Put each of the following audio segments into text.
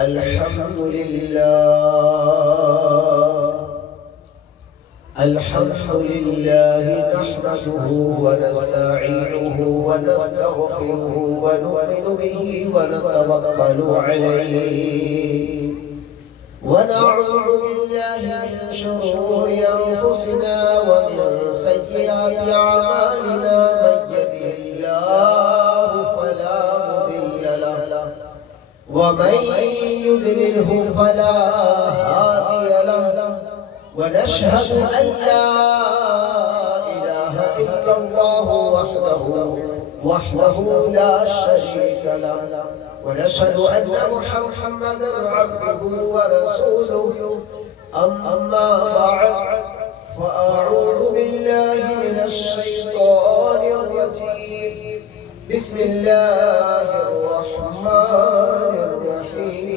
الحمد لله نحمده ونستعينه ونستغفره ونؤمن به ونتوكل عليه ونعوذ بالله من شرور أنفسنا ومن سيئات أعمالنا من يهده الله فلا مضل له ومن يضلله فلا هادي له ونشهد أن لا إله إلا الله وحده لا شريك له ونشهد أن محمدا عبده ورسوله أما بعد فأعوذ بالله من الشيطان الرجيم بسم الله الرحمن الرحيم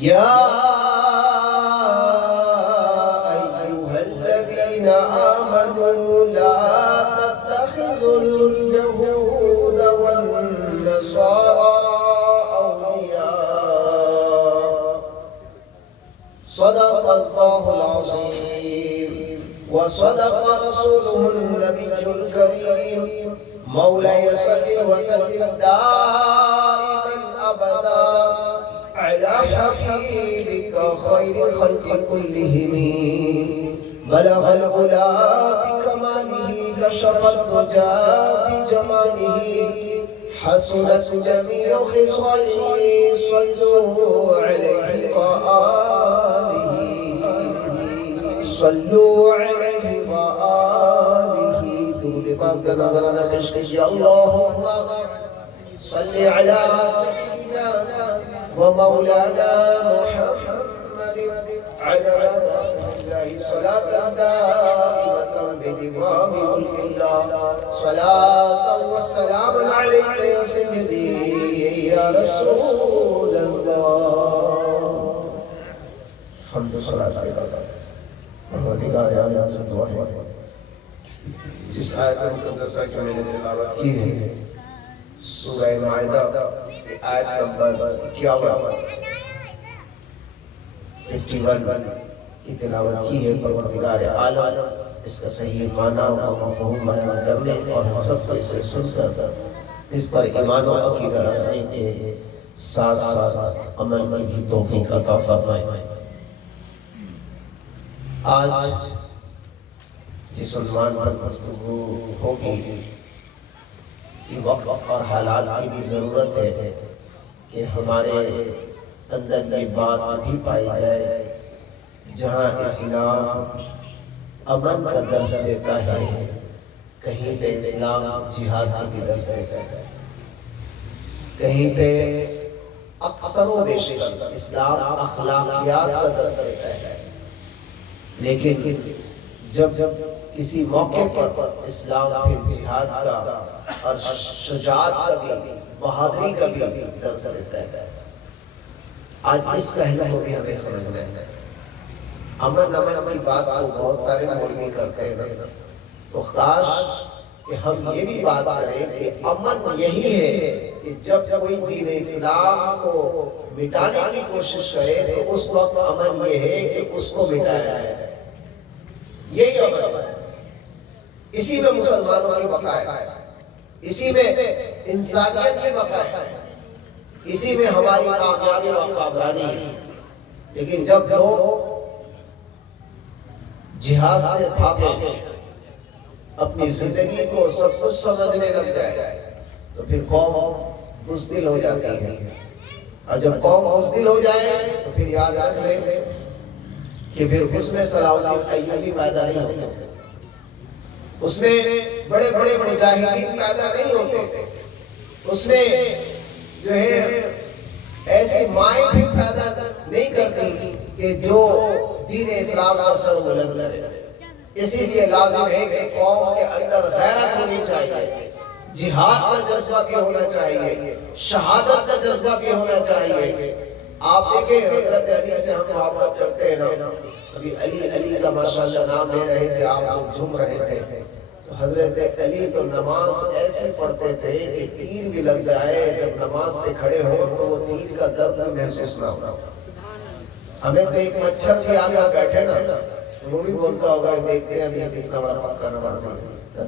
يا أيها الذين آمنوا لا تتخذوا اليهود والنصارى أولياء صدق الله العظيم وصدق رسوله النبي الكريم مولاي صل وسلم دائما أبدا على حبيبك خير الخلق كلهم بلغ العلا بكماله كشف الدجى بجماله حسنت جميع خصاله صلوا عليه وآله صلوا عليه وآله درود پاک کا نظرانہ پیش کیجیے اللہم صل على سيدنا ومولانا محمد عدد الله صلاة دائمة بدوام ملك الله صلاة والسلام عليك يا سيدي يا رسول الله حمد صلاة عبادة پروردگار عالم سے دعا ہے جس آیت مقدسہ کی میں نے تلاوت کی ہے سورہ مائدہ آیت نمبر 51 کی تلاوت کی ہے پروردگار عالم اس کا صحیح معنی اور مفہوم بیان کرنے اور ہم سب کو اسے سن کر اس پر ایمان و عقیدہ رکھنے کے ساتھ ساتھ عمل کی بھی توفیق عطا فرمائے آج جس عنوان پر گفتگو ہوگی وقت اور حالات کی بھی ضرورت ہے کہ ہمارے اندر یہ بات بھی پائی جائے جہاں اسلام امن کا درس دیتا ہے کہیں پہ اسلام جہاد کا بھی درس دیتا ہے کہیں پہ اکثر و بیشتر اسلام اخلاقیات کا درس دیتا ہے لیکن جب کسی موقع پر اسلام پھر جہاد کا اور شجاعت کا بھی بہادری کا بھی درس دیتا ہے آج اس پہلو کو بھی ہمیں سمجھنا ہے امن کی بات تو بہت سارے مولوی کرتے ہیں تو کاش کہ ہم یہ بھی بات کریں کہ امن یہی ہے کہ جب کوئی دین اسلام کو مٹانے کی کوشش کرے تو اس وقت امن یہ ہے کہ اس کو مٹایا جائے یہی امن ہے اسی میں مسلمانوں کی بقا ہے اسی میں انسانیت کی بقا ہے اسی میں ہماری کامیابی اور کامرانی ہے لیکن جب لوگ جہاد سے بھاگے اپنی زندگی کو سب کچھ سمجھنے لگ جائے تو پھر قوم بزدل ہو جاتی ہے اور جب قوم بزدل ہو جائے تو پھر یاد رکھ لیں کہ پھر اس میں صلاح الدین ایوبی پیدا نہیں ہوتے اس میں بڑے بڑے مجاہدین پیدا نہیں ہوتے اس میں جو ہے ایسی مائیں بھی پیدا نہیں کرتی کہ جو دین اسلام کا سر بلند کرے اسی لیے لازم ہے کہ قوم کے اندر غیرت ہونی چاہیے جہاد کا جذبہ بھی ہونا چاہیے شہادت کا جذبہ بھی ہونا چاہیے آپ دیکھیں حضرت علی سے ہم محبت کرتے ہیں نا ابھی علی کا ماشاءاللہ نام لے رہے تھے آپ لوگ جھوم رہے تھے تو حضرت علی تو نماز ایسے پڑھتے تھے کہ تیر بھی لگ جائے جب نماز پہ کھڑے ہو تو وہ تیر کا درد محسوس نہ ہو. ہمیں تو ایک مچھر بھی آ کر بیٹھے نا وہ بھی بولتا ہوگا دیکھتے ہیں ابھی کتنا بڑا پکا نمازی ہے,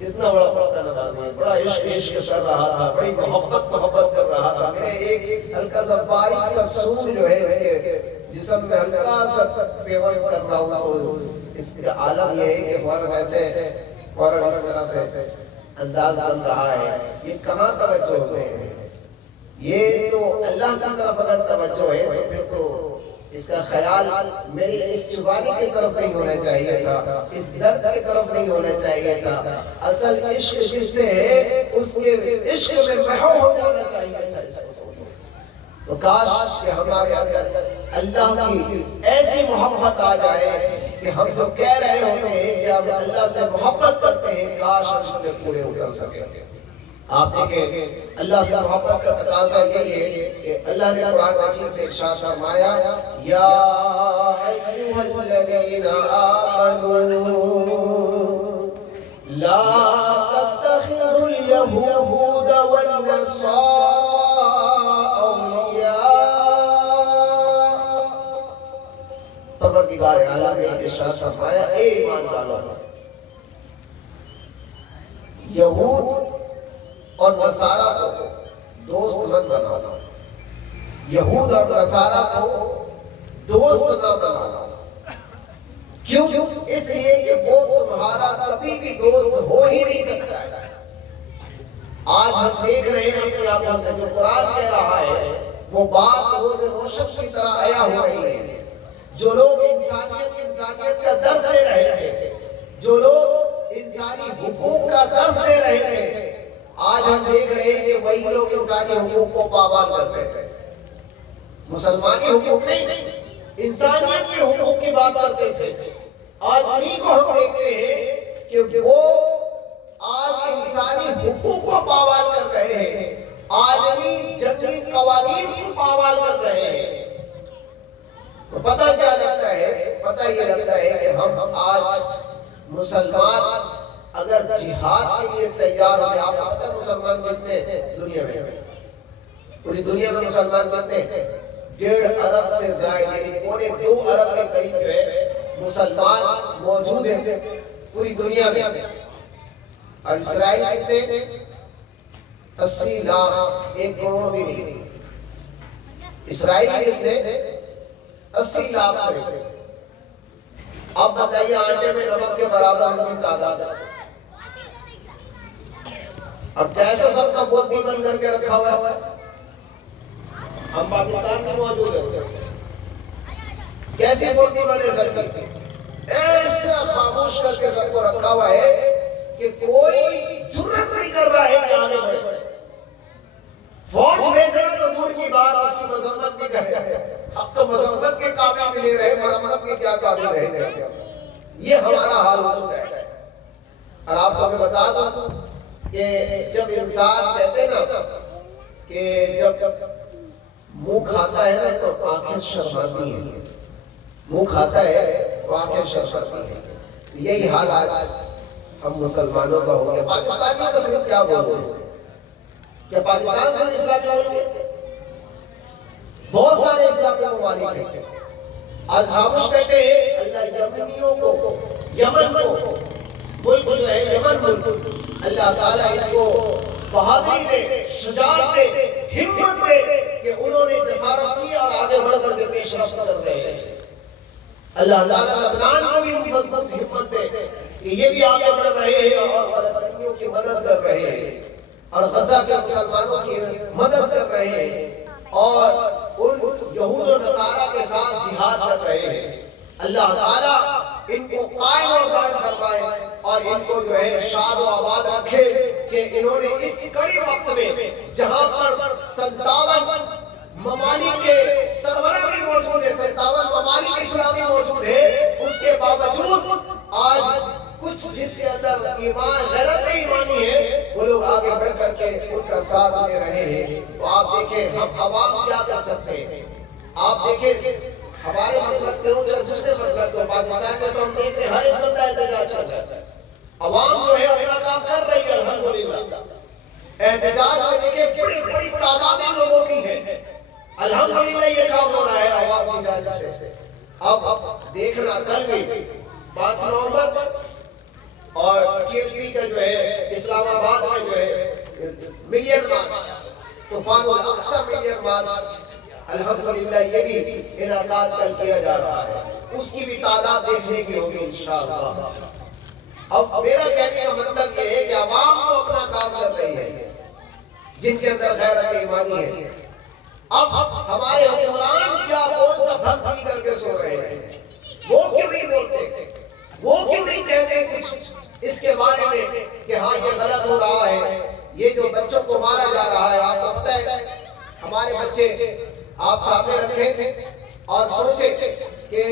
کتنا بڑا پکا نمازی ہے, بڑا عشق کر رہا تھا, بڑی محبت کر رہا تھا. میں ایک ہلکا سا باریک سا سور جو ہے اس کے جسم میں ہلکا سا پیوست کر رہا ہوں تو اس کا عالم یہ ہے کہ فوراً اس طرح سے انداز بن رہا ہے. یہ کہاں توجہ ہوتے ہیں؟ یہ تو اللہ کی طرف اگر توجہ ہے تو پھر تو اس کا خیال میری اس چبانی کی طرف نہیں ہونا چاہیے تھا, اس درد کی طرف نہیں ہونا چاہیے تھا. اصل عشق جس سے ہے اس کے عشق میں محو ہو جانا چاہیے تھا. اس کو تو کاش کہ ہمارے اندر اللہ کی ایسی محبت آ جائے کہ ہم جو کہہ رہے ہوتے ہیں کہ ہم اللہ سے محبت کرتے ہیں, کاش ہم اس میں پورے اتر سکیں. آپ دیکھیں اللہ سے محبت کا تقاضا یہی ہے کہ اللہ نے قرآن مجید میں ارشاد فرمایا یا ایھا الذین آمنوا لا تتخذوا اليہود والنصارى پروردگار عالم نے ارشاد فرمایا اے ایمان والو, یہود اور نصارہ کو دوست مت بنانا, یہود اور نصارہ کو دوست نہ بنانا. کیوں؟ اس لیے کہ وہ تمہارا کبھی بھی دوست ہو ہی نہیں سکتا ہے. آج ہم دیکھ رہے ہیں اپنی آنکھوں سے جو قرآن کہہ رہا ہے وہ بات روز روشن کی طرح عیاں ہو رہی ہے. جو لوگ انسانیت کا درس دے رہے تھے, جو لوگ انسانی حقوق کا درس دے رہے تھے, آج ہم دیکھ رہے ہیں کہ وہی لوگ انسانی حقوق کو پامال کرتے ہیں. مسلمانی حقوق نہیں, انسانیت کے حقوق کی بات کرتے تھے. آج انہی کو ہم دیکھتے ہیں کہ وہ آج انسانی حقوق کو پامال کر رہے ہیں, عالمی جنگی قوانین کو پامال کر رہے ہیں. تو پتہ کیا لگتا ہے؟ پتہ یہ لگتا ہے کہ ہم آج مسلمان اگر جہاد کے لیے تیار ہوئے, آپ کو پتہ مسلمان کتنے ہیں دنیا میں؟ پوری دنیا میں مسلمان کتنے ہیں؟ 1.5 ارب سے زائد, یعنی 2.25 ارب کے قریب جو ہے مسلمان موجود ہیں پوری دنیا میں. اور اسرائیل کتنے؟ 80 لاکھ, 1 کروڑ بھی نہیں. اسرائیل کتنے؟ 80 لاکھ سے. اب بتائیے آٹے میں نمک کے برابر ان کی تعداد ہے. اب کیسے سب کا بوتی بن کر کے رکھا ہوا ہے؟ ہم پاکستان میں موجود ہیں, کیسی بوتی بنے سکتی؟ ایسے خاموش کر کے سب کو رکھا ہوا ہے کہ کوئی جرت نہیں کر رہا ہے کہ آگے بڑھے. فوج بھیجنا تو دور کی بات, اس کی مذمت بھی کرے. اب تو مذمت کے قابل بھی نہیں رہے, مرمت کے کیا قابل رہے گا. یہ ہمارا حال ہو چکا ہے. اور آپ کو میں بتا دوں کہ جب انسان کہتے ہیں نا کہ جب منہ کھاتا ہے نا تو آنکھیں شرماتی ہیں, منہ کھاتا ہے تو آنکھیں شرماتی ہیں. یہی حال آج ہم مسلمانوں کا ہو گیا. پاکستانیوں کا صرف کیا بولتے ہیں؟ کیا پاکستان سے اسلامی ہوں گے؟ بہت سارے اسلامی ممالک ہیں. آج خاموش بیٹھے ہیں. اللہ یمنیوں کو, یمن کو, ملک جو ہے یمن ملک, اللہ تعالیٰ ان کو بہادری دے, شجاعت دے, ہمت دے کہ انہوں نے جسارت کی اور آگے بڑھ کر کے پیش رفت کر رہے ہیں. اللہ تعالیٰ لبنان کو بھی مضبوط ہمت دے کہ یہ بھی آگے بڑھ رہے ہیں اور فلسطینیوں کی مدد کر رہے ہیں اور غزہ کے مسلمانوں کی مدد کر رہے ہیں اور ان یہود و نصارہ کے ساتھ جہاد کر رہے ہیں. اللہ تعالیٰ ان کو قائم اور قائم فرمائے اور ان کو جو ہے شاد و آباد رکھے کہ انہوں نے اس کڑی وقت میں جہاں پر 57 ممالک کے سربراہ بھی موجود ہے, 57 ممالک اسلامی موجود ہے, اس کے باوجود آج کچھ جس کے اندر ایمان, غیرت ایمانی ہے, وہ لوگ آگے بڑھ کر کے ان کا ساتھ دے رہے ہیں. تو آپ دیکھیں ہم عوام کیا کر سکتے ہیں. آپ دیکھیں ہمارے مسلک کے دوسرے مسلک کو, پاکستان میں تو ہم دیکھتے ہیں ہر ایک بندہ احتجاج کرتا ہے, عوام جو ہے اپنا کام کر رہی ہے الحمدللہ. احتجاج میں دیکھیں بڑی بڑی تعدادیں لوگوں کی ہے. الحمدللہ یہ کام ہو رہا ہے عوام کی جانب سے. اب دیکھنا کل بھی 5 نومبر اور TLP کا جو ہے اسلام آباد میں جو ہے ملین مارچ, طوفان الاقصی ملین مارچ, الحمدللہ یہ بھی انعقاد کل کیا جا رہا ہے. اس کی بھی تعداد دیکھنے کی ہوگی انشاءاللہ. اب میرا کہنے کا مطلب یہ ہے کہ عوام تو اپنا کام کر رہی ہے جن کے اندر غیرت ایمانی ہے. اب ہمارے حکمران کیا کون سا بھنگ پی کر کے سو رہے ہیں, وہ کیوں نہیں بولتے, وہ کیوں نہیں کہتے کچھ اس کے بارے میں کہ ہاں یہ غلط ہو رہا ہے, یہ جو بچوں کو مارا جا رہا ہے. آپ کو پتہ ہے ہمارے بچے آپ سامنے رکھیں اور سوچیں کہ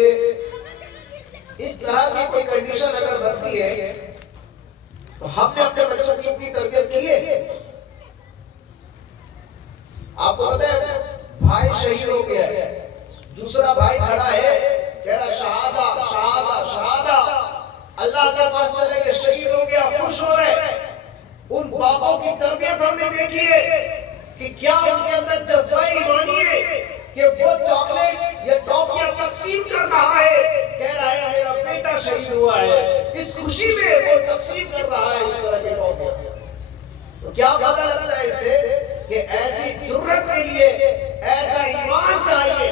اس طرح کی کوئی کنڈیشن اگر بنتی ہے تو ہم نے اپنے بچوں کی اتنی تربیت کی ہے. آپ کو پتہ ہے بھائی شہید ہو گیا ہے, دوسرا بھائی کھڑا ہے کہہ رہا شہادہ شہادہ شہادہ, اللہ کے پاس چلے کہ شہید ہو گیا, خوش ہو رہے. ان باپوں کی تربیت ہم نے دیکھی ہے کہ کیا ان کے اندر جذبہ ایمانی ہے کہ وہ چاکلیٹ یا ٹافیاں تقسیم کر رہا ہے, کہہ رہا ہے میرا بیٹا شہید ہوا ہے, اس خوشی میں وہ تقسیم کر رہا ہے اس طرح کے ٹافیاں. تو کیا پتہ لگتا ہے اس سے کہ ایسی ضرورت کے لیے ایسا ایمان چاہیے,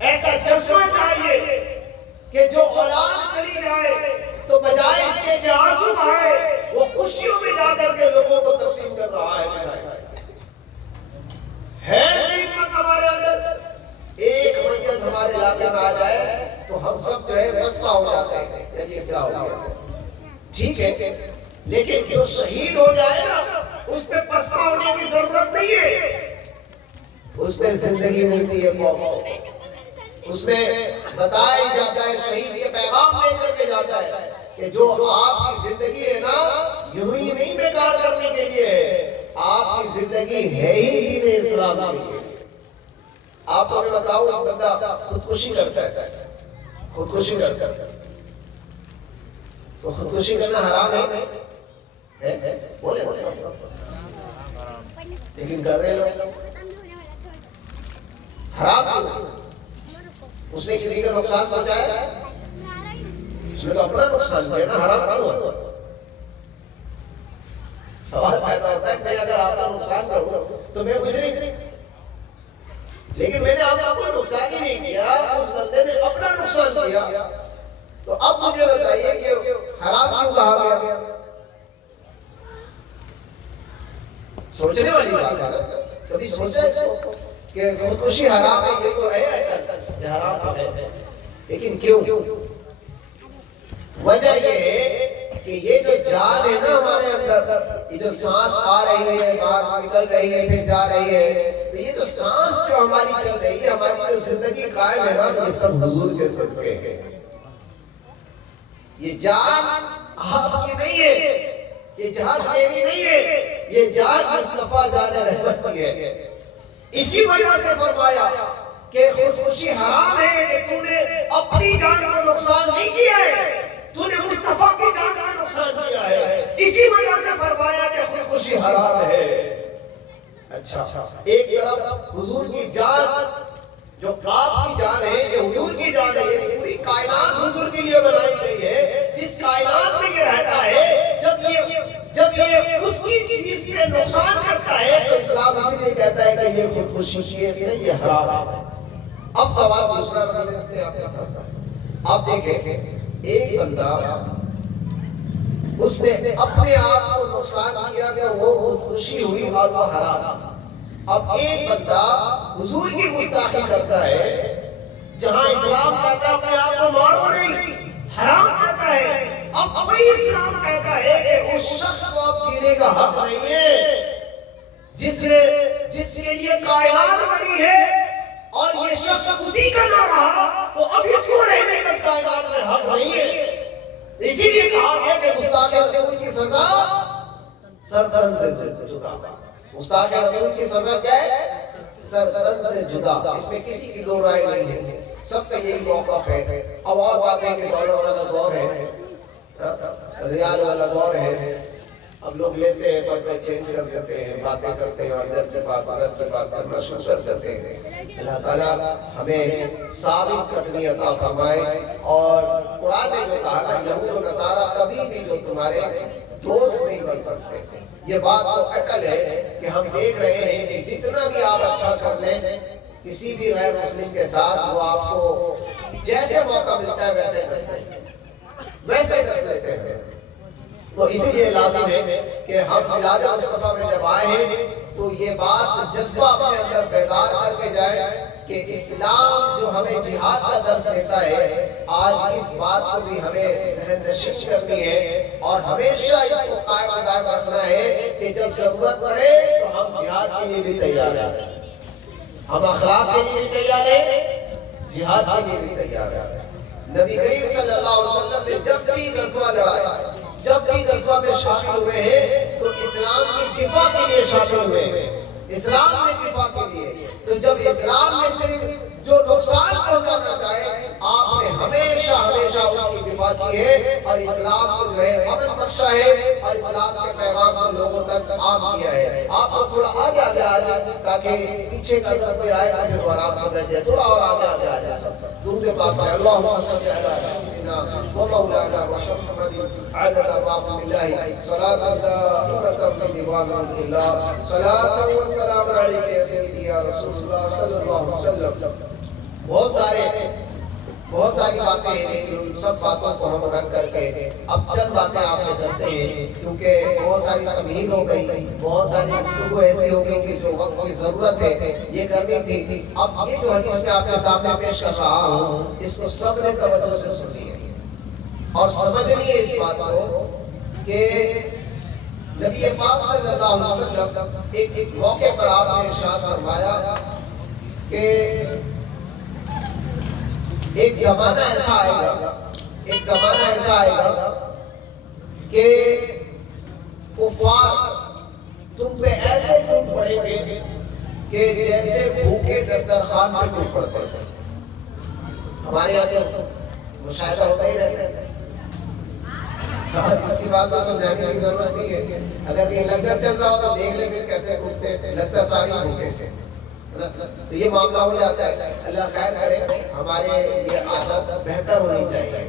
ایسا جذبہ چاہیے کہ جو اولاد چلی جائے تو بجائے اس کے کہ آنسو آئے وہ خوشیوں میں جا کر کے لوگوں کو تقسیم کر رہا ہے. ایسی ہمت ہمارے اندر. ایک میت ہمارے علاقے میں آ جائے تو ہم سب جو ہے مسئلہ ہو جاتے ہیں کہ یہ کیا ہو گیا. ٹھیک ہے, لیکن جو شہید ہو جائے نا اس پہ پسپا ہونے کی ضرورت نہیں ہے, اس پہ زندگی ملتی ہے قوم کو. اس میں بتایا جاتا ہے, شہید یہ پیغام لے کر کے جاتا ہے کہ جو آپ کی زندگی ہے نا یوں ہی نہیں بیکار کرنے کے لیے ہے, آپ کی زندگی ہے ہی دین اسلام کے لیے. آپ کو میں بتاؤں ایک بندہ خودکشی کرتا ہے, خودکشی کرتا ہے تو خودکشی کرنا حرام ہے, بولے نا سب, لیکن کر رہے لوگ حرام کیوں؟ اس نے کسی کا نقصان پہنچایا, اس نے تو اپنا نقصان کیا نا, حرام کیوں ہوا؟ سوال پیدا ہوتا ہے کہ اگر آپ کا نقصان کروں تو میں مجرم, لیکن میں نے آپ کا کوئی نقصان ہی نہیں کیا, اس بندے نے اپنا نقصان کیا. تو اب مجھے بتائیے کہ حرام کیوں کہا گیا؟ سوچنے والی بات ہے. کبھی سوچا اس کو کہ خودکشی حرام ہے, یہ تو ہے حرام ہے, لیکن کیوں؟ وجہ یہ ہے کہ یہ جو جان ہے نا ہمارے اندر, یہ جو سانس آ رہی ہے باہر نکل رہی ہے پھر جا رہی ہے, تو یہ جو سانس جو ہماری چل رہی ہے, ہماری جو زندگی قائم ہے نا, یہ سب حضور کے صدقے ہے. یہ جان آپ کی نہیں ہے, یہ جان میری نہیں ہے, یہ جان مصطفیٰ جان رحمت کی ہے. اسی وجہ سے فرمایا کہ خودکشی حرام ہے کہ تو نے اپنی جان کو نقصان نہیں کیا ہے, تو نے مصطفیٰ کی جان کو نقصان کیا ہے. اسی وجہ سے فرمایا کہ خودکشی حرام ہے. اچھا, ایک طرف حضور کی جان جو آپ کی جان ہے, یہ حضور کی جان ہے, یہ پوری کائنات حضور کے لیے بنائی گئی ہے. جس کائنات میں یہ رہتا ہے, جب یہ اس کی چیز پہ نقصان کرتا ہے تو اسلام اسی لیے کہتا ہے کہ یہ خودکشی کی ہے, یہ حرام ہے. اب سوال دوسرا کرتے ہیں آپ کے ساتھ. آپ دیکھیں ایک بندہ اس نے اپنے آپ کو نقصان کیا کہ وہ خودکشی ہوئی اور وہ حرام. اب ایک بندہ حضور کی گستاخی کرتا ہے, جہاں اسلام کہتا ہے اپنے آپ کو مارو نہیں, حرام کہتا ہے. اب وہی اسلام کہتا ہے کہ اس شخص کو اب جینے کا حق نہیں ہے جس کے لیے کائنات بنی ہے, اور یہ شخص اسی کا نہ رہا تو اب اس کو رہنے کا کائنات میں حق نہیں ہے. اسی لیے کہا گیا کہ گستاخ رسول کی سزا سرزن سے جدا. گستاخ رسول کی سزا کیا ہے؟ سرزن سے جدا. اس میں کسی کی دو رائے نہیں ہے, سب کا یہی موقف ہے. اب اور بات ہے کہ مولانا دور ہے, ریال والا دور ہے، اب لوگ لیتے ہیں فتوے چینج کر دیتے ہیں، باتیں کرتے ہیں اور ادھر کی بات کرنا شروع کر دیتے ہیں۔ اللہ تعالیٰ ہمیں ثابت قدمی عطا فرمائے، اور قرآن نے جو کہا نا یہود و نصارہ کبھی بھی جو تمہارے دوست نہیں بن سکتے، یہ بات تو اٹل ہے کہ ہم دیکھ رہے ہیں کہ جتنا بھی آپ اچھا کر لیں کسی بھی غیر مسلم کے ساتھ، وہ آپ کو جیسے موقع ملتا ہے ویسے ڈس لیتے ہیں۔ تو اسی لیے لازم ہے کہ ہم میلاد مصطفیٰ میں جب آئے ہیں تو یہ بات جذبہ اپنے اندر بیدار کر کے جائے کہ اسلام جو ہمیں جہاد کا درس دیتا ہے، آج اس بات کو بھی ہمیں ذہن نشست کرنی ہے اور ہمیشہ اس کو قائم دائم رکھنا ہے کہ جب ضرورت پڑے تو ہم جہاد کے لیے بھی تیار ہیں، ہم اخلاق کے لیے بھی تیار ہیں، جہاد کے لیے بھی تیار ہیں۔ نبی کریم صلی اللہ علیہ وسلم نے جب بھی غزوہ لڑا، جب بھی غزوہ میں شامل ہوئے ہیں تو اسلام کی دفاع کے لیے شامل ہوئے ہیں، اسلام میں دفاع کے لیے۔ تو جب اسلام میں صرف جو نقصان پہنچانا چاہے، آپ نے ہمیشہ اس کی دفاع کی ہے، اور اسلام کو جو ہے امن بخشا ہے، اور اسلام کے پیغام کو لوگوں تک عام کیا ہے۔ آپ کو تھوڑا آگے آ جائے تاکہ پیچھے کا اگر کوئی آئے تو پھر آرام سے بیٹھ جائے، تھوڑا اور آگے آ جائے سب درود پاک ہے۔ اللہم صلی علی سیدنا و مولانا محمد عدد اضعاف اللہ صلاۃ دائمۃ بدوام ملک اللہ، صلاۃ و سلام علیک یا سیدی یا رسول اللہ صلی اللہ علیہ وسلم۔ بہت ساری باتیں ہیں، لیکن ان سب باتوں کو ہم رکھ کر کے اب چند باتیں آپ سے کرتے ہیں، کیونکہ بہت ساری تمہید ہو گئی، بہت ساری گفتگو ایسی ہو گئی کہ جو وقت کی ضرورت ہے یہ کرنی تھی۔ اب یہ جو حدیث میں آپ کے سامنے پیش کر رہا ہوں، اس کو سب نے توجہ سے سنی ہے اور سمجھنی ہے اس بات کو کہ نبی پاک صلی اللہ علیہ وسلم ایک موقع پر آپ نے ارشاد فرمایا کہ ایک زمانہ ایسا آئے گا کہ کفار تم پہ ایسے ٹوٹ پڑیں گے کہ جیسے بھوکے دسترخوان پہ ٹوٹ پڑتے تھے۔ ہمارے یہاں تو مشاہدہ ہوتا ہی رہتا ہے، اس کی بات کو سمجھانے کی ضرورت نہیں ہے۔ اگر یہ لنگر چل رہا ہو تو دیکھ لیں گے کیسے ٹوٹتے ہیں، لگتا ساری بھوکے تھے، تو یہ معاملہ ہو جاتا ہے۔ اللہ خیر کرے، ہمارے یہ عادت بہتر ہونی چاہیے۔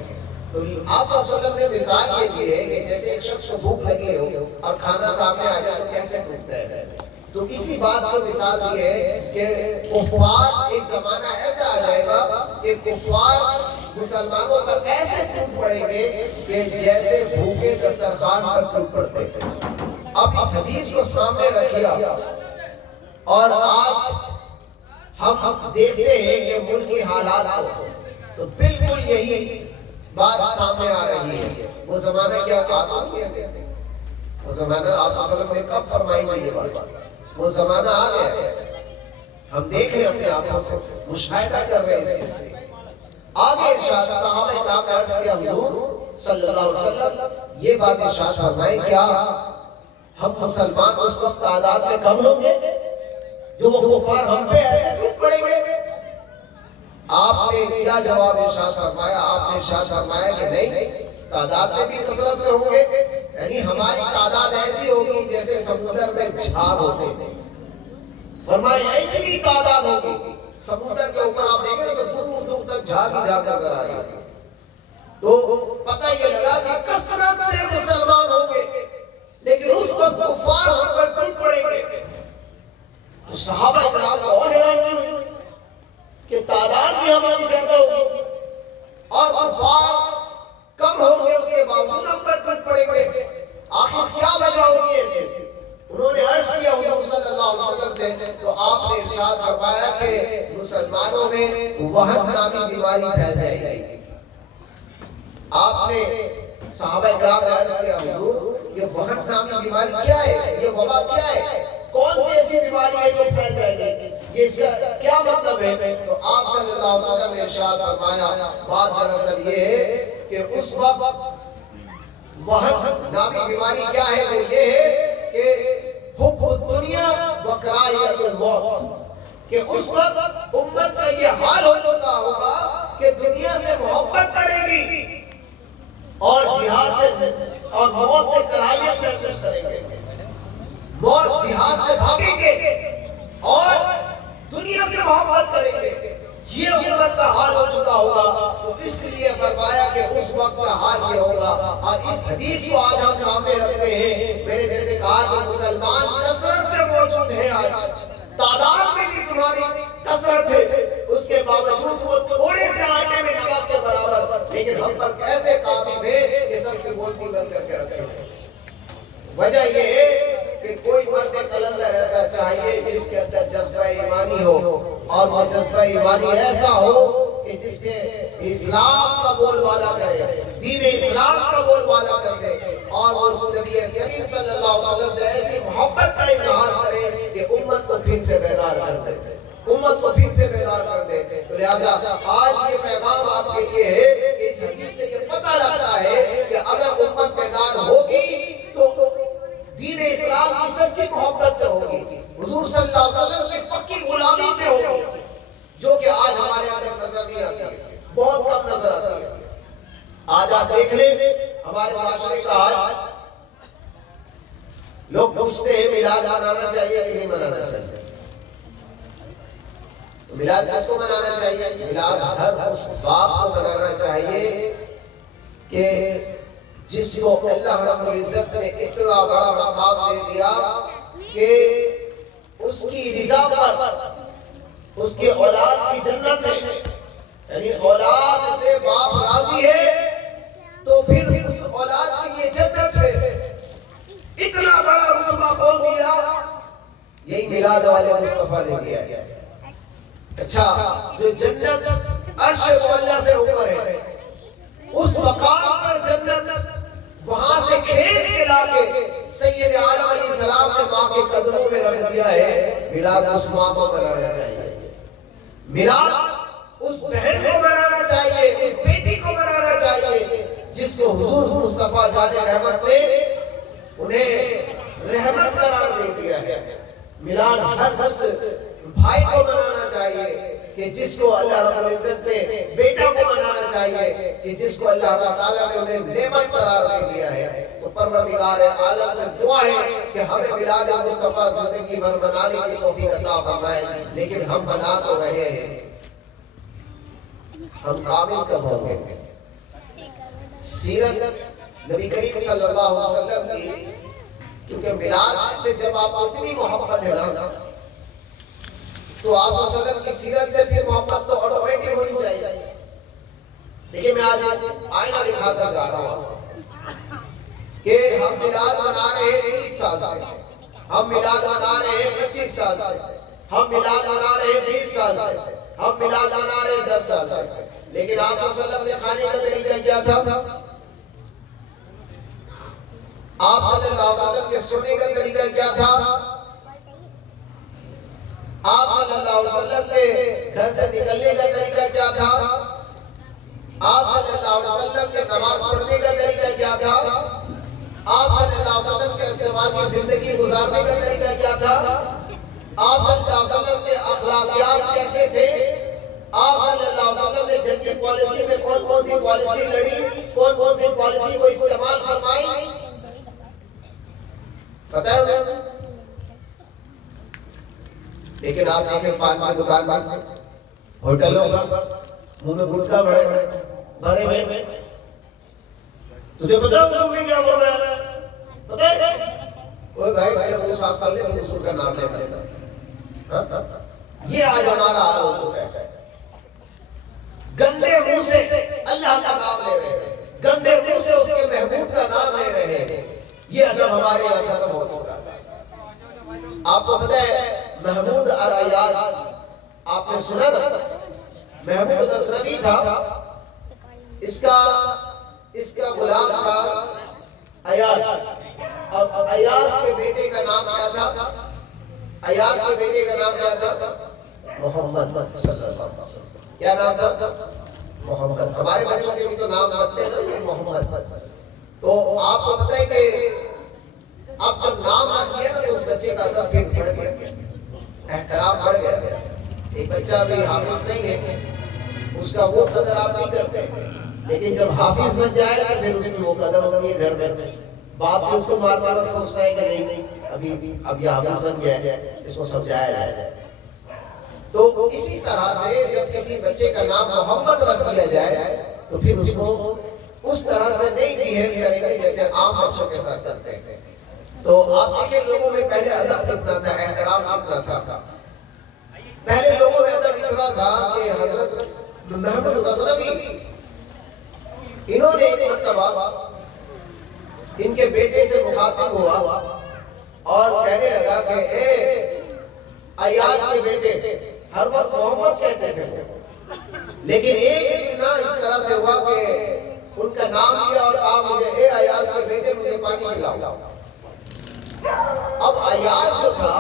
تو آپ صلی اللہ علیہ وسلم نے مثال یہ دی ہے کہ جیسے ایک شخص کو بھوک لگی ہو اور کھانا سامنے آ جائے تو کیسے ٹوٹتا ہے، تو اسی بات کو مثال دی ہے کہ کفار ایک زمانہ ایسا آ جائے گا کہ کفار مسلمانوں پر ایسے ٹوٹ پڑیں گے کہ جیسے بھوکے دسترخوان پر ٹوٹ پڑتے تھے۔ اب اس حدیث کو سامنے رکھیے، اور آج ہم دیکھتے ہیں کہ ملک کی حالات کو تو بالکل یہی بات سامنے آ رہی ہے۔ وہ زمانہ کیا کہا ہے، وہ زمانہ آپ صلی اللہ علیہ وسلم نے کب فرمائی تھی یہ بات، وہ زمانہ آ گیا ہے۔ ہم دیکھ رہے ہیں، اپنے آنکھوں سے مشاہدہ کر رہے ہیں اس چیز سے۔ آگے ارشاد صحابہ کرام نے عرض کیا حضور صلی اللہ علیہ وسلم یہ بات ارشاد فرمائیں، کیا ہم مسلمان اس وقت تعداد میں کم ہوں گے جو وہ کفار ہم پہ ایسے ٹوٹ پڑیں گے؟ آپ نے کیا جواب ارشاد فرمایا؟ آپ نے ارشاد فرمایا کہ نہیں، تعداد میں بھی کثرت سے ہوں گے، یعنی ہماری تعداد ایسی ہوگی جیسے سمندر میں جھاگ ہوتے ہیں۔ فرمایا اتنی تعداد ہوگی، سمندر کے اوپر آپ دیکھیں تو دور دور تک جھاگ ہی جھاگ نظر آ رہی ہے۔ تو پتہ یہ لگا کہ کثرت سے مسلمان ہوں گے، لیکن اس وقت کفار ہم پر ٹوٹ پڑیں گے۔ تو صحابہ کرام کو اور حیران ہوئی کہ تعداد بھی ہماری زیادہ ہوگی اور کفار کم ہوں گے، اس کے باوجود ہم پر ٹوٹ پڑیں گے، آخر کیا وجہ ہوگی ایسے؟ انہوں نے عرض کیا حضور صلی اللہ علیہ وسلم سے، تو آپ نے ارشاد فرمایا کہ مسلمانوں میں وہن نامی بیماری پھیل جائے گی۔ آپ نے صحابہ کرام نے عرض کیا حضور یہ وہن نامی بیماری کیا ہے، یہ وبا کیا ہے، کون سی ایسی بیماری ہے جو پھیل جائے گی، یہ اس کا کیا مطلب ہے؟ تو آپ صلی اللہ علیہ وسلم نے ارشاد فرمایا بات دراصل یہ ہے کہ اس وقت وہن نامی بیماری کیا ہے، وہ یہ ہے کہ حب الدنیا و کراہیت الموت، کہ اس وقت امت کا یہ حال ہو چکا ہوگا کہ دنیا سے محبت کرے گی اور جہاد سے اور موت سے کراہیت محسوس کریں گے، موت جہاد سے بھاگیں گے اور دنیا سے محبت کریں گے، یہ امت کا حال ہو چکا ہوگا۔ تو اس لیے فرمایا کہ اس وقت کا حال یہ ہوگا۔ اور اس حدیث کو آج ہم سامنے رکھتے ہیں، میں نے جیسے کہا کہ مسلمان کثرت سے موجود ہیں، آج تعداد میں بھی تمہاری کثرت ہے، اس کے باوجود وہ تھوڑے سے آٹے میں نمک کے برابر، لیکن ہم پر کیسے قابض ہے کہ سب سے بولتی بند کر کے رکھے ہیں۔ وجہ یہ ہے کہ کوئی مرد قلندر ایسا چاہیے جس کے اندر جذبہ ایمانی ہو، اور وہ جذبہ ایمانی ایسا ہو کہ جس کے اسلام کا بول بالا کرے، دین اسلام کا بول بالا کر دے، اور وہ نبی کریم صلی اللہ علیہ وسلم سے ایسی محبت کا اظہار کرے کہ امت کو پھر سے بیدار کر دے، امت کو پھر سے بیدار کر دے۔ تو لہذا آج یہ پیغام آپ کے لیے ہے کہ اس حدیث سے یہ پتہ لگتا ہے کہ اگر امت بیدار ہوگی تو دین اسلام کی سچی محبت سے ہوگی، حضور صلی اللہ علیہ وسلم کی پکی غلامی سے ہوگی، جو کہ آج ہمارے اندر نظر نہیں آتی، بہت کم نظر آتی ہے۔ آج آپ دیکھ لیں ہمارے معاشرے کا حال، لوگ پوچھتے ہیں میلاد منانا چاہیے کہ نہیں منانا چاہیے؟ میلاد کس کو منانا چاہیے؟ میلاد ہر اس باپ کو منانا چاہیے کہ جس کو اللہ رب العزت نے اتنا بڑا مقام دے دیا کہ اس کی رضا پر اس کی اولاد کی جنت ہے، یعنی اولاد سے باپ راضی ہے تو پھر اس اولاد کے لیے جنت ہے۔ اتنا بڑا رتبہ کون دیا؟ یہی میلاد والے مصطفیٰ نے دیا ہے۔ اچھا، جو جنت عرش معلیٰ سے اوپر ہے، اس مقام پر جنت وہاں سے کھینچ کے لا کے سید عالم علیہ السلام نے ماں کے قدموں میں رکھ دیا ہے۔ میلاد اس ماں کو منانا چاہیے، میلاد اس بہن کو منانا چاہیے، اس بیٹی کو منانا چاہیے جس کو حضور مصطفیٰ جان رحمت نے انہیں رحمت قرار دے دیا ہے۔ میلاد ہر اس بھائی کو منانا چاہیے کہ جس کو اللہ رب العزت نے، بیٹا کو منانا چاہیے کہ جس کو اللہ تعالیٰ نے انہیں نعمت قرار دے دیا ہے۔ تو پروردگار عالم سے دعا ہے کہ ہمیں میلاد مصطفیٰ زندگی بھر منانے کی توفیق عطا فرمائے، لیکن ہم منا تو رہے ہیں، ہم کامل کب ہوں گے؟ سیرت نبی کریم صلی اللہ علیہ وسلم کی، کیونکہ میلاد سے جب آپ کو اتنی محبت ہے نا، تو آپ صلی اللہ علیہ وسلم کی سیرت سے پھر محبت تو آٹومیٹک ہونی چاہیے۔ دیکھیں میں آج آئینہ دکھا کر جا رہا ہوں کہ ہم میلاد منا رہے ہیں 30 سال سے، ہم میلاد منا رہے ہیں 25 سال سے، ہم میلاد منا رہے ہیں 20 سال سے، ہم میلاد منا رہے ہیں 10 سال سے، لیکن آپ صلی اللہ علیہ وسلم نے کھانے کا طریقہ کیا تھا؟ آپ صلی اللہ علیہ وسلم کے سونے کا طریقہ کیا تھا؟ آپ صلی اللہ علیہ وسلم کے گھر سے نکلنے کا طریقہ کیا تھا؟ آپ صلی اللہ علیہ وسلم کے نماز پڑھنے کا طریقہ کیا تھا؟ آپ صلی اللہ علیہ وسلم کے ازدواجی زندگی گزارنے کا طریقہ کیا تھا؟ آپ صلی اللہ علیہ وسلم کے اخلاقیات کیسے تھے؟ آپ صلی اللہ علیہ وسلم نے جنگی پالیسی میں کون کون سی پالیسی لڑی، کون کون سی پالیسی کو استعمال فرمائی؟ پتہ ہے؟ لیکن آپ دیکھیں پان کی دکان میں، ہوٹلوں پر منہ میں گٹکا بھرے ہوئے، تجھے پتہ ہے حضور نے کیا فرمایا؟ پتہ ہے؟ اوہ بھائی اپنے صاف کر لے، حضور کا نام لے کر۔ یہ آج ہمارا حال ہو چکا ہے، گندے منہ سے اللہ کا نام لے رہے ہیں، گندے منہ سے اس کے محبوب کا نام لے رہے ہیں۔ یہ ادب ہمارے یہاں ختم ہو چکا ہے۔ آپ کو پتہ ہے محمود علیاس، آپ نے سنا نا؟ محمود غزنوی تھا، اس کا غلام تھا ایاس، اور ایاس کے بیٹے کا نام کیا تھا؟ ایاس کے بیٹے کا نام کیا تھا؟ محمد صلی اللہ علیہ وسلم۔ کیا نام تھا؟ محمد۔ ہمارے بچوں کے بھی تو نام رکھتے ہیں نا محمد۔ تو آپ کو پتہ ہے کہ اب جب نام رکھ دیا نا تو اس بچے کا ادب پھر بڑھ گیا، احترام بڑھ گیا۔ ایک بچہ بھی حافظ نہیں ہے، اس کا وہ قدر آپ نہیں کرتے، لیکن جب حافظ بن جائے تو پھر اس کی وہ قدر ہوتی ہے گھر میں. باپ بھی اس کو مارتے وقت سوچتا ہے کہ نہیں اب یہ حافظ بن گیا ہے, اس کو سمجھایا جائے. تو اسی طرح سے جب کسی بچے کا نام محمد رکھ دیا جائے تو پھر اس کو اس طرح سے نہیں بیہیو کریں گے جیسے عام بچوں کے ساتھ کرتے ہیں. تو آپ دیکھیں لوگوں میں پہلے ادب کتنا تھا, احترام کتنا تھا. پہلے لوگوں میں ادب اتنا تھا کہ حضرت محمد غزنوی انہوں نے ایک مرتبہ ان کے بیٹے سے مخاطب ہوا اور کہنے لگا کہ اے عیاش کے بیٹے, ہر وقت محمد کہتے تھے, لیکن ایک دن نا اس طرح سے ہوا کہ ان کا نام لیا اور کہا مجھے اے عیاش کے بیٹے مجھے پانی پلاؤ. اب عیاش جو تھا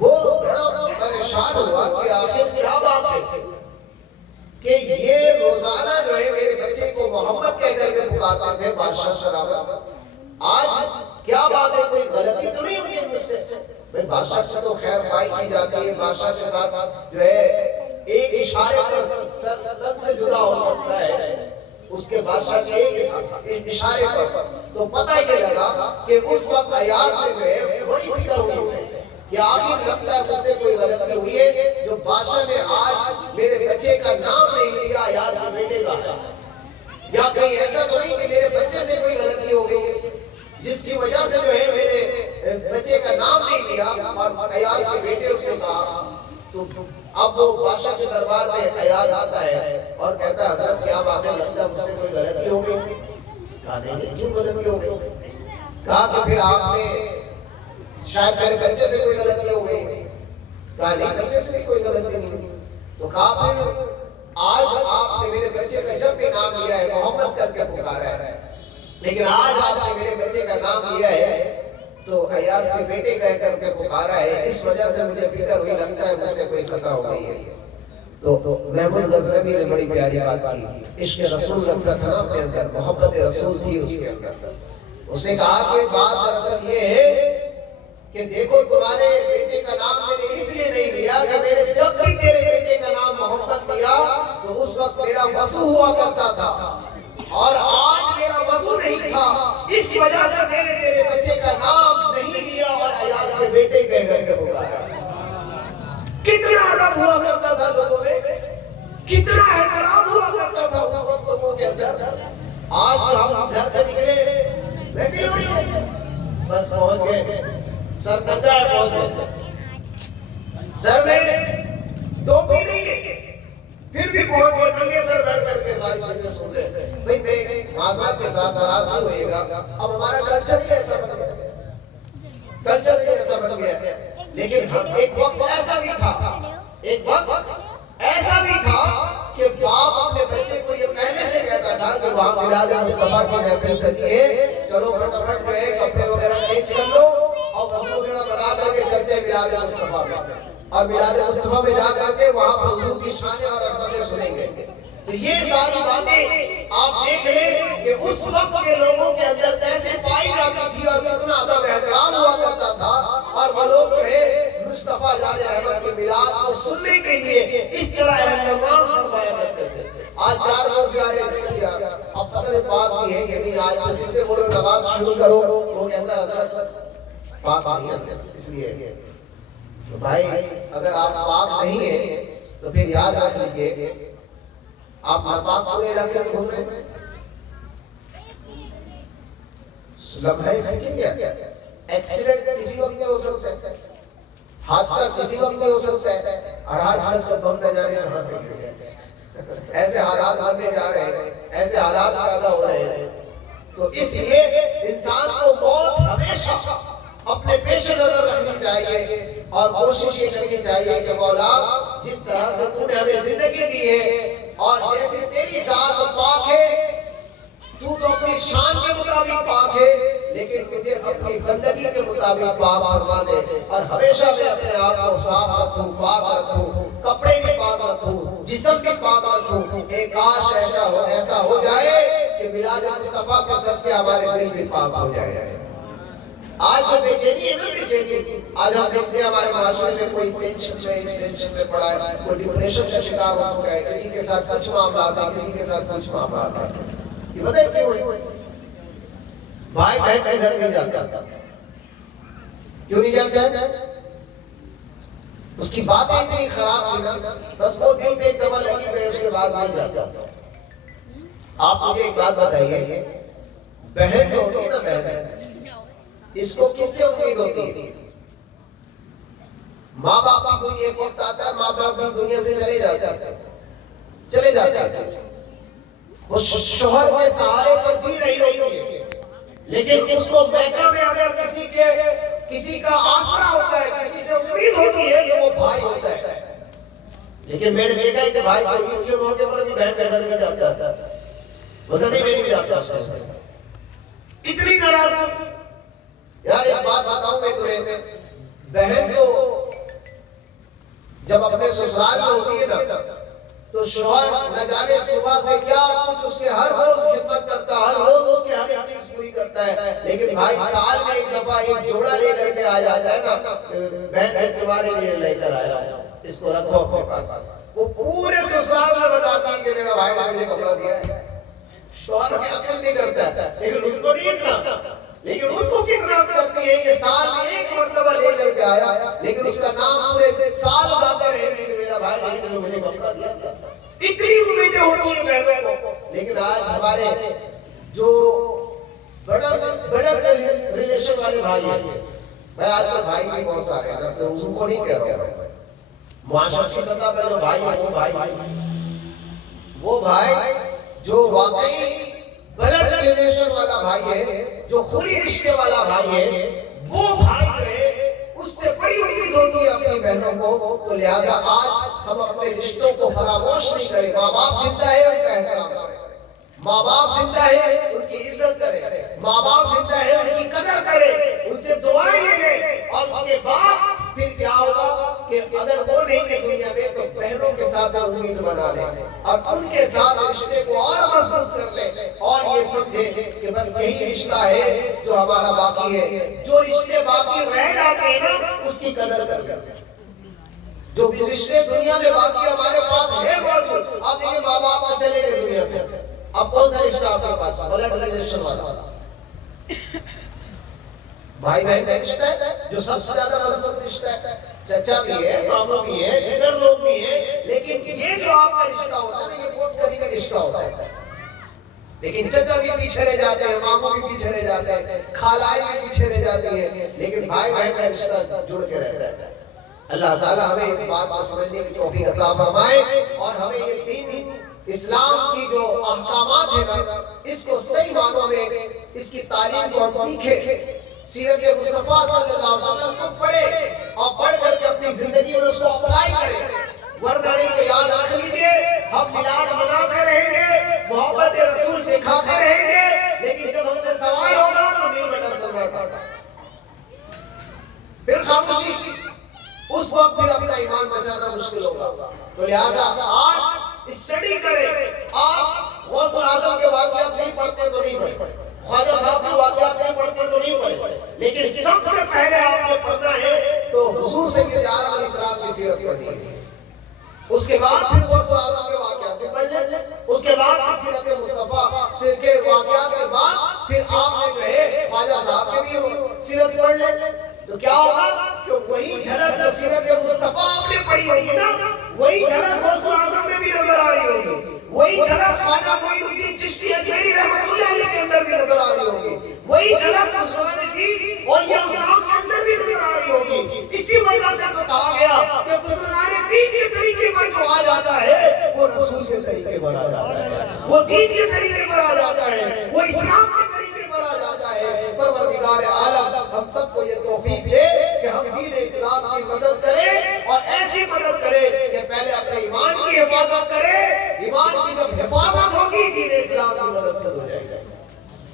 وہ بڑا پریشان ہوا کہ آخر کیا بات ہے کہ یہ روزانہ جو ہے میرے بچے کو محمد کہہ کر کے پکارتے تھے بادشاہ شراب, آج کیا بات ہے, کوئی غلطی تو نہیں ہوئی مجھ سے؟ بادشاہ سے تو خیر خواہی کی جاتی ہے, بادشاہ کے ساتھ جو ہے ایک اشارے پر سلطنت سے جدا ہو سکتا ہے, اس کے بادشاہ کے ایک اشارے پر. تو پتہ یہ لگا کہ اس وقت عیاش نے جو ہے بڑی فکر ہوئی سے کہ آخر لگتا ہے مجھ سے کوئی غلطی ہوئی ہے جو بادشاہ نے آج میرے بچے کا نام نہیں لیا عیاش کے بیٹے کا, یا کہیں ایسا تو نہیں کہ میرے بچے سے کوئی غلطی ہو گئی جس کی وجہ سے جو ہے میرے بچے کا نام نہیں لیا اور عیاش کے بیٹے اس سے کہا. تو اب وہ بادشاہ کے دربار میں عیاش آتا ہے اور کہتا ہے حضرت کیا بات ہے, لگتا ہے مجھ سے کوئی غلطی ہو گئی. کہا نہیں, کیوں غلطی ہو گئی؟ کہا کہ پھر آپ نے شاید میرے بچے سے کوئی غلطی ہو گئی. کہا نہیں, بچے سے کوئی غلطی نہیں. تو کہا پھر آج آپ نے میرے بچے کا جب بھی نام لیا ہے محمد کر کے پکارا ہے, لیکن آج آپ نے میرے بچے کا نام لیا ہے تو عیاش کے بیٹے کہہ کر کے پکارا ہے, اس وجہ سے مجھے فکر ہوئی لگتا ہے مجھ سے کوئی خطا ہو گئی ہے. تو محمود غزنوی نے بڑی پیاری بات کی, عشق رسول رکھتا تھا نا اپنے اندر, محبت رسول تھی اس کے اندر. اس نے کہا کہ بات دراصل یہ ہے کہ دیکھو تمہارے بیٹے کا نام میں نے اس لیے نہیں لیا کہ میں نے جب بھی تیرے بیٹے کا نام محمد لیا تو اس وقت میرا وضو ہوا کرتا تھا اور آج میرا وضو نہیں تھا, اس وجہ سے میں نے تیرے بچے کا نام نہیں لیا اور عیاش کے بیٹے کہہ کر کے پکارا. کتنا ادب ہوا کرتا تھا لوگوں میں, کتنا احترام ہوا کرتا تھا اس وقت لوگوں کے اندر. آج تو ہم گھر سے نکلے محفل ہو رہی ہے, بس پہنچ گئے سر ننگا ہے, پہنچ گئے سر میں ٹوپی نہیں ہے, پھر بھی پہنچ گئے ننگے سر بیٹھ کر کے ساری چیزیں سن رہے ہیں. بھائی میں معذرت کے ساتھ ناراض نہیں ہوئے گا, اب ہمارا کلچر ہی ایسا بن گیا, کلچر ہی ایسا بن گیا. لیکن ایک وقت ایسا بھی تھا, ایک وقت ایسا بھی تھا کہ باپ اپنے بچے کو یہ پہلے سے کہتا تھا کہ وہاں میلاد مصطفیٰ کی محفل سجی ہے, چلو فٹافٹ جو ہے کپڑے وغیرہ چینج کر لو اور وضو وغیرہ بنا کر کے چلتے ہیں میلاد مصطفیٰ میں, اور میلاد مصطفیٰ میں جا کر کے وہاں پر حضور کی شانیں اور عظمتیں سنیں گے. تو یہ ساری باتیں آپ دیکھ لیں کہ اس وقت کے لوگوں کے اندر کیسے پائی جاتی تھی اور کتنا ادب احترام ہوا کرتا تھا, اور وہ لوگ جو ہے مصطفیٰ جان رحمت کے میلاد کو سننے کے لیے اس طرح اہتمام فرمایا کرتے تھے. آج 4 روز جا رہے ہیں, اب پتہ نہیں پاک بھی ہے کہ نہیں, آج تو جس سے بولو نماز شروع کرو وہ کہتا ہے حضرت پاک نہیں ہے. اس لیے تو بھائی اگر آپ پاک نہیں ہیں تو پھر یاد رکھ لیجئے آپ ناپاک پورے علاقے میں گھوم رہے ہیں. لمحہ فکر کیا, ایکسیڈنٹ کسی وقت میں ہو سکتا ہے, حادثہ کسی وقت میں ہو سکتا ہے, اور آج کل کا دور نہ جانے کہاں سے کیوں جاتے ہیں. ایسے حالات بننے جا رہے ہیں, ایسے حالات پیدا ہو رہے ہیں. تو اس لیے انسان کو موت ہمیشہ اپنے پیش نظر رکھنی چاہیے اور کوشش یہ کرنی چاہیے کہ مولا جس طرح سے تو نے ہمیں زندگی دی ہے اور جیسے تیری ذات پاک ہے, تو اپنی شان کے مطابق پاک ہے, لیکن مجھے اپنی بندگی کے مطابق پاک فرما دے, اور ہمیشہ میں اپنے آپ کو صاف رکھوں, پاک رکھوں, کپڑے بھی پاک رکھوں, جسم بھی پاک رکھوں. ایک کاش ایسا ہو جائے کہ میلاد مصطفیٰ کے صدقے ہمارے دل بھی پاک ہو جائے. آج جو بے چینی ہے نا، بے چینی آج ہم دیکھتے ہیں ہمارے معاشرے میں کوئی ٹینشن میں اس ٹینشن میں پڑا ہے، کوئی ڈپریشن کا شکار ہو چکا ہے، کسی کے ساتھ کچھ معاملات ہیں، کسی کے ساتھ کچھ معاملات ہیں. یہ بتائیں کیوں ہوئی؟ بھائی بہن کے گھر نہیں جاتا. کیوں نہیں جاتا؟ اس کی باتیں اتنی خراب تھی نا، بس وہ دل میں ایک دفعہ لگی ہوئی، اس کے بعد نہیں جاتا. آپ مجھے ایک بات بتائیے، بہن جو ہوتی ہے نا، بہن اس کو کس سے امید ہوتی ہے؟ ماں باپ کی دنیا ایک وقت آتا ہے، ماں باپ کی دنیا سے چلے جاتے ہیں. وہ شوہر کے سہارے پر جی رہی ہوتی ہے، لیکن اس کو میکہ میں اگر کسی کا آسرا ہوتا ہے، کسی سے امید ہوتی ہے تو وہ بھائی ہوتا ہے. لیکن میں نے دیکھا ہے کہ بھائی تو عید کے موقع پر بھی بہن کے گھر نہیں جاتا، بتا نہیں میں نہیں جاتا اس کے. اتنی ناراض. یار ایک بات بتاؤں میں تمہیں، بہن تو جب اپنے سسرال میں ہوتی ہے نا، تو شوہر نہ جانے صبح سے کیا کچھ اس کے ہر روز خدمت کرتا، ہر روز اس کے ہر ایک چیز پوری کرتا ہے. لیکن بھائی سال میں ایک دفعہ ایک جوڑا لے کر کے آ جاتا ہے نا، بہن ہے تمہارے لیے لے کر آیا ہوں، اس کو رکھو اپنے پاس. وہ پورے سسرال میں بتاتی ہے کہ میرا بھائی نے مجھے کپڑا دیا ہے. شوہر کی عقل نہیں کرتا، لیکن اس کو نہیں اتنا، لیکن اس کو کتنا کرتی ہے کہ سال میں ایک مرتبہ لے کر کے آیا، لیکن اس کا نام پورے سال گاتا رہے گی کہ میرا بھائی نہیں نے مجھے کپڑا دیا. اتنی امیدیں ہوتی ہیں بہنوں کو. لیکن آج ہمارے جو بڑا ریلیشن والے بھائی ہیں، میں آج کل بھائی بھی بہت سارے ہیں، تو ان کو نہیں کہہ رہا ہوں، معاشرت کی سطح پہ جو بھائی ہیں، وہ بھائی جو واقعی بلڈ ریلیشن والا بھائی ہے، جو خونی رشتے والا بھائی ہے، وہ بھائی جو ہے اس سے بڑی امید ہوتی ہے اپنی بہنوں کو. تو لہذا آج ہم اپنے رشتوں کو فراموش نہیں کریں. ماں باپ زندہ ہے ان کا احترام کریں، ماں باپ زندہ ہے ان کی عزت کریں، ماں باپ زندہ ہے ان کی قدر کریں، ان سے دعائیں لیں. اور اس کے بعد پھر کیا ہوگا کہ اگر وہ نہیں ہے دنیا میں تو بہنوں کے ساتھ امید بنا لیں اور ان کے ساتھ رشتے کو اور مضبوط کر لیں، اور یہ سمجھے کہ بس یہی رشتہ ہے جو ہمارا باقی ہے. جو رشتے باقی رہ جاتے ہیں نا، اس کی قدر کر لیں. جو رشتے دنیا میں باقی ہمارے پاس ہے موجود، آپ دیکھیں ماں باپ چلے گئے دنیا سے، اب کون سا رشتہ آپ کے پاس؟ بلڈ ریلیشن والا بھائی بہن کا رشتہ ہے جو سب سے زیادہ مضبوط رشتہ ہے. چچا بھی ہے، ماموں بھی ہے، دیگر لوگ بھی ہیں، لیکن یہ جو آپ کا رشتہ ہوتا ہے نا، یہ بہت قریبی کا رشتہ ہوتا ہے. لیکن چچا بھی پیچھے رہ جاتے ہیں، ماموں بھی پیچھے رہ جاتے ہیں، خالائیں بھی پیچھے رہ جاتی ہیں، لیکن بھائی بہن کا رشتہ جڑ کے رہتا ہے. اللہ تعالیٰ ہمیں اس بات کو سمجھنے کی توفیق عطا فرمائے، اور ہمیں یہ دین اسلام کی جو احکامات ہیں نا، اس کو صحیح معنوں میں اس کی تعلیم کو ہم سیکھیں، سیرت مصطفیٰ صلی اللہ علیہ وسلم کو پڑھیں اور پڑھ کر کے اپنی زندگی میں اس کو اپلائی کریں. ورنہ نہیں تو یاد رکھ لیجیے، ہم میلاد مناتے رہیں گے، محبت رسول دکھاتے رہیں گے، لیکن جب ہم سے سوال ہوگا تو نہیں بیٹا سمجھا تھا، پھر خاموشی. اس وقت پھر اپنا ایمان بچانا مشکل ہوگا. تو لہذا آج اسٹڈی کریں. آپ غوث اعظم کے واقعات نہیں پڑھتے تو نہیں پڑھے، خواجہ صاحب کے واقعات نہیں پڑھتے تو نہیں پڑھے، لیکن سب سے پہلے آپ نے پڑھنا ہے تو حضور سید عالم علیہ السلام کی سیرت پڑھنی ہے. اس کے بعد پھر غوث اعظم کے واقعات بھی پڑھ لیں، اس کے بعد سیرت مصطفیٰ کے واقعات کے بعد پھر آپ نے جو ہے خواجہ صاحب کے بھی سیرت پڑھ لیں. تو کیا ہوگا کہ وہی جھلک جو سیرت مصطفیٰ آپ نے پڑھی ہوگی نا، وہی جھلک غوث اعظم میں بھی نظر آ رہی ہوگی، وہی جھلک خواجہ معین الدین چشتی اجمیری رحمۃ اللہ علیہ کے اندر بھی نظر آ رہی ہوگی، وہی جھلک بزرگان دین اور یہ اوصاف کے اندر بھی نظر آ رہی ہوگی. اسی وجہ سے تو کہا گیا کہ بزرگان دین کے طریقے پر جو آ جاتا ہے وہ رسول کے طریقے پر آ جاتا ہے، وہ دین کے طریقے پر آ جاتا ہے، وہ اسلام کے طریقے پر آ جاتا ہے. پروردگار عالم ہم سب کو یہ توفیق دے کہ ہم دین اسلام کی مدد کریں، اور ایسی مدد کریں کہ پہلے اپنے ایمان کی حفاظت کریں. ایمان کی جب حفاظت ہوگی دین اسلام کی مدد سے ہو جائے گا،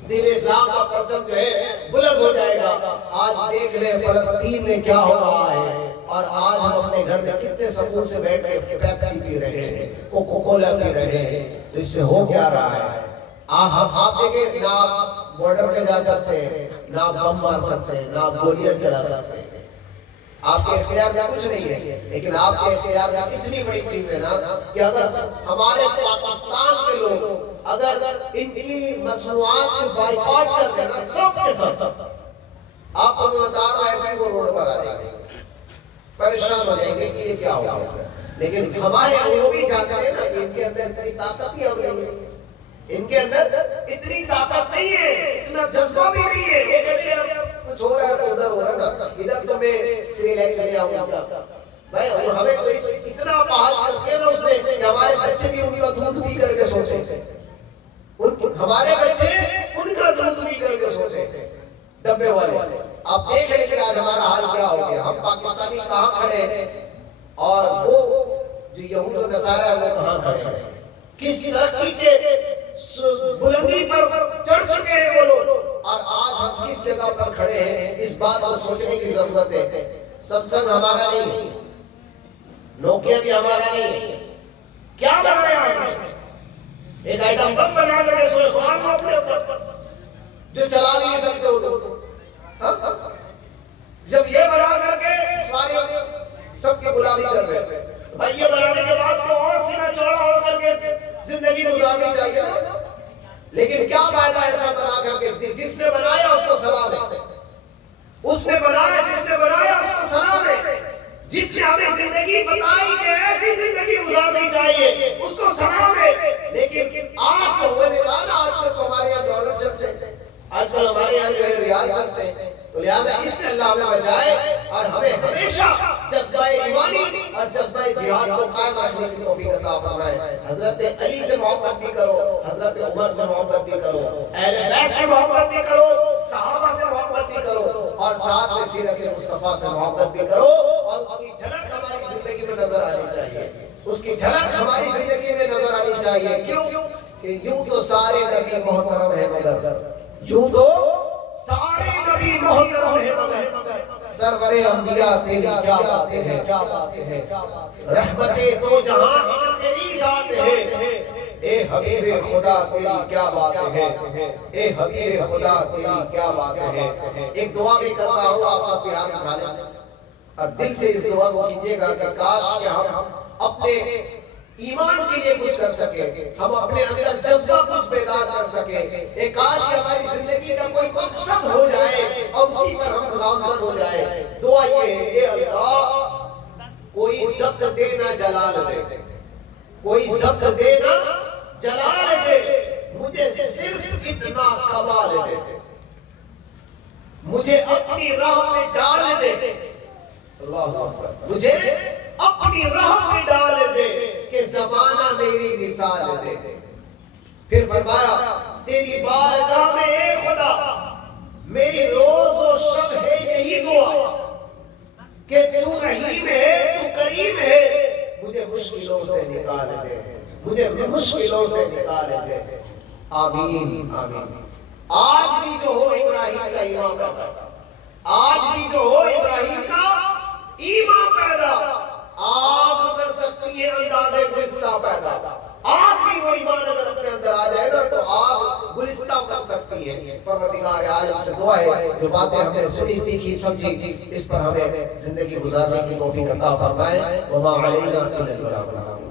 دین اسلام کا پرچم جو ہے بلند ہو جائے گا. آج دیکھ لیں فلسطین میں کیا ہو رہا ہے، اور آج ہم اپنے گھر میں کتنے سکون سے بیٹھ کے پیپسی پی رہے ہیں، کوکو کولا پی رہے ہیں. تو اس سے ہو کیا رہا ہے؟ آپ دیکھیں نہ آپ بارڈر پہ جا سکتے ہیں، نہ آپ بم مار سکتے ہیں، نہ آپ گولیاں چلا سکتے ہیں، آپ کے اختیار میں کچھ نہیں ہے، لیکن آپ کے اختیار میں اتنی بڑی چیز ہے نا کہ اگر ہمارے پاکستان کے لوگ اگر ان کی مصنوعات کی بائیکاٹ کر دینا سب کے سب، آپ کو میں بتا رہا ایسے وہ روڈ پر آ جائیں گے، پریشان ہو جائیں گے کہ یہ کیا ہو گیا، لیکن ہمارے وہ بھی جانتے ہیں نا کہ ان کے اندر اتنی طاقت ہی ہو گئی ہے، ان کے اندر اتنی طاقت نہیں ہے، اتنا جذبہ بھی نہیں ہے، وہ کہتے ہیں کچھ ہو رہا ہے تو ادھر ہو رہا ہے نا، ادھر تو میں سری لیکس لے آؤں گا بھائی، ہمیں تو اتنا پہاج کر دیا نا اس نے کہ ہمارے بچے بھی ان کا دودھ پی کر کے سوتے، ہمارے بچے ان کا دودھ پی کر کے سوتے ڈبے والے۔ آپ دیکھ لیں کہ آج ہمارا حال کیا ہو گیا، ہم پاکستانی کہاں کھڑے ہیں اور وہ جو یہود و نصارہ ہے وہ کہاں کھڑے ہیں، کس ترقی کے بلندی پر چڑھ چکے ہیں وہ لوگ، اور آج ہم کس جگہ پر کھڑے ہیں، اس بات کو سوچنے کی ضرورت ہے۔ سمسنگ ہمارا نہیں، نوکیا بھی ہمارا نہیں، کیا بنایا ہم نے؟ ایک آئٹم بم بنا کر سوئے خوان کو اپنے اوپر جو چلا بھی نہیں سکتے ہو تو جب یہ بنا کر کے سارے سب کی غلامی کر رہے ہیں، بھائی یہ بنانے کے بعد تو اور سینہ چوڑا ہو کر کے زندگی گزارنی چاہیے نا، لیکن کیا فائدہ ایسا بنا کر کے؟ جس نے بنایا اس کو سلام ہے، اس نے بنایا جس نے بنایا اس کو سلام ہے، جس نے ہمیں زندگی بتائی کہ ایسی زندگی گزارنی چاہیے اس کو سلام ہے، لیکن آج جو ہونے والا آج کل تو ہمارے یہاں ڈالر چلتے ہیں، آج کل ہمارے یہاں جو ہے ریال چلتے ہیں، تو لہٰذا اس سے اللہ ہمیں بچائے اور ہمیں ہمیشہ جذبہ ایمانی اور جذبہ جہاد کو قائم رکھنے کی توفیق عطا فرمائے۔ حضرت علی سے محبت بھی کرو، حضرت عمر سے محبت بھی کرو، اہل بیت سے محبت بھی کرو، صحابہ سے محبت بھی کرو، اور ساتھ میں سیرت مصطفیٰ سے محبت بھی کرو، اور اس کی جھلک ہماری زندگی میں نظر آنی چاہیے، اس کی جھلک ہماری زندگی میں نظر آنی چاہیے۔ کیوں کہ یوں تو سارے نبی محترم ہیں مگر، یوں تو سارے نبی محترم ہیں مگر سرور انبیاء تیری کیا باتیں ہیں، رحمت دو جہاں تیری ذات ہے، اے حبیب خدا تیری کیا باتیں ہیں، اے حبیب خدا تیری کیا باتیں ہیں۔ ایک دعا بھی کرتا ہوں، آپ سب کے ہاتھ اٹھا لیں اور دل سے اس دعا کو کیجئے گا کہ کاش کہ ہم اپنے ایمان کے لیے کچھ کر سکے، ہم اپنے اندر جذبہ کچھ پیدا کر سکے، ایک کاش کہ ہماری زندگی کا کوئی مقصد ہو جائے اور اسی پر ہم گامزن ہو جائے۔ دعا یہ ہے، اے اللہ کوئی ضبط دے نہ جلال دے، کوئی ضبط دے نہ جلال دے، مجھے صرف اتنا کمال دے، مجھے اپنی راہ میں ڈال دے، اللہ اکبر، مجھے اپنی راہ میں ڈال دے کہ زمانہ میری مثال دے۔ پھر فرمایا تیری بارگاہ میں اے خدا میری روز و شب ہے یہی دعا کہ تو رحیم ہے، تو کریم ہے، مجھے مشکلوں سے نکال دے، مجھے مشکلوں سے نکال دے، آمین آمین۔ آج بھی جو ہو ابراہیم کا ایمان پیدا، آج بھی جو ہو ابراہیم کا ایمان پیدا، آگ کر سکتی ہے انداز گلستہ پیدا، آج بھی وہ ایمان اگر اپنے اندر آ جائے گا تو آگ گلستہ کر سکتی ہے۔ پروردگار عالم سے دعا ہے جو باتیں ہم نے سنی سیکھی سمجھی اس پر ہمیں زندگی گزارنے کی توفیق عطا فرمائے۔ وما علینا الا البلاغ۔